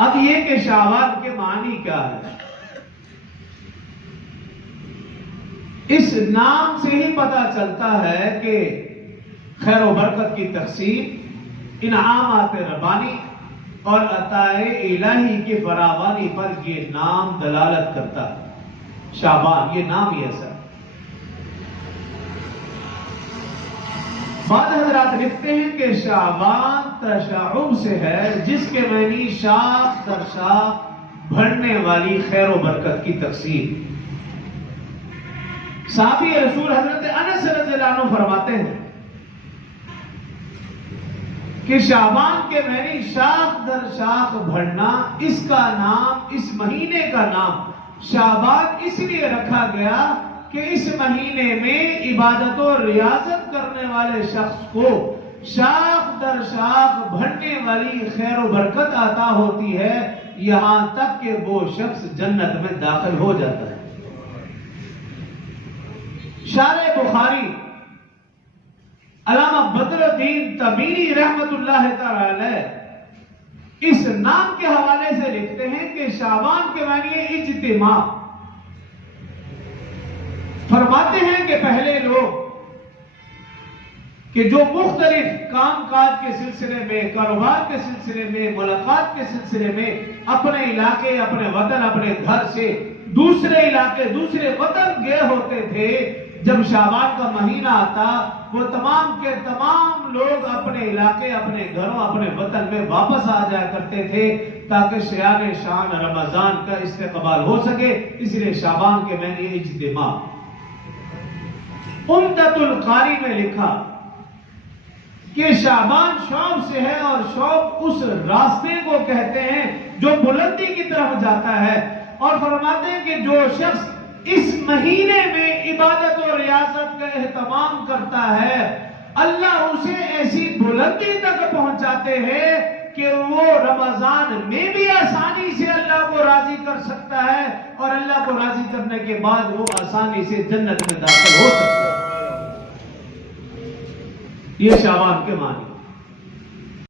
اب یہ کہ شعبان کے معنی کیا ہے، اس نام سے ہی پتہ چلتا ہے کہ خیر و برکت کی تقسیم، انعامات ربانی اور عطائے الہی کی فراوانی پر یہ نام دلالت کرتا ہے۔ شعبان یہ نام ہی ایسا ہے۔ بعض حضرات لکھتے ہیں کہ شعبان تشعب سے ہے، جس کے معنی شاخ در شاخ بڑھنے والی خیر و برکت کی تقسیم۔ صحابی رسول حضرت انس رضی اللہ عنہ فرماتے ہیں کہ شعبان کے معنی شاخ در شاخ بڑھنا، اس کا نام، اس مہینے کا نام شعبان اس لیے رکھا گیا کہ اس مہینے میں عبادت و ریاضت کرنے والے شخص کو شاخ در شاخ بڑھنے والی خیر و برکت عطا ہوتی ہے، یہاں تک کہ وہ شخص جنت میں داخل ہو جاتا ہے۔ شارح بخاری علامہ بدر الدین تمیمی رحمت اللہ تعالی علیہ اس نام کے حوالے سے لکھتے ہیں کہ شعبان کے معنی ہے اجتماع۔ فرماتے ہیں کہ پہلے لوگ کہ جو مختلف کام کاج کے سلسلے میں، کاروبار کے سلسلے میں، ملاقات کے سلسلے میں اپنے علاقے، اپنے وطن، اپنے گھر سے دوسرے علاقے، دوسرے وطن گئے ہوتے تھے، جب شعبان کا مہینہ آتا وہ تمام کے تمام لوگ اپنے علاقے، اپنے گھروں، اپنے وطن میں واپس آ جایا کرتے تھے تاکہ شیان شان رمضان کا استقبال ہو سکے، اس لیے شعبان کے معنی اجتماع۔ عمدۃ القاری میں لکھا کہ شعبان شعب سے ہے، اور شعب اس راستے کو کہتے ہیں جو بلندی کی طرف جاتا ہے، اور فرماتے ہیں کہ جو شخص اس مہینے میں عبادت و ریاضت کا اہتمام کرتا ہے، اللہ اسے ایسی بلندی تک پہنچاتے ہیں کہ وہ رمضان میں بھی آسانی سے اللہ کو راضی کر سکتا ہے، اور اللہ کو راضی کرنے کے بعد وہ آسانی سے جنت میں داخل ہو سکتا ہے۔ یہ شعبان کے معنی۔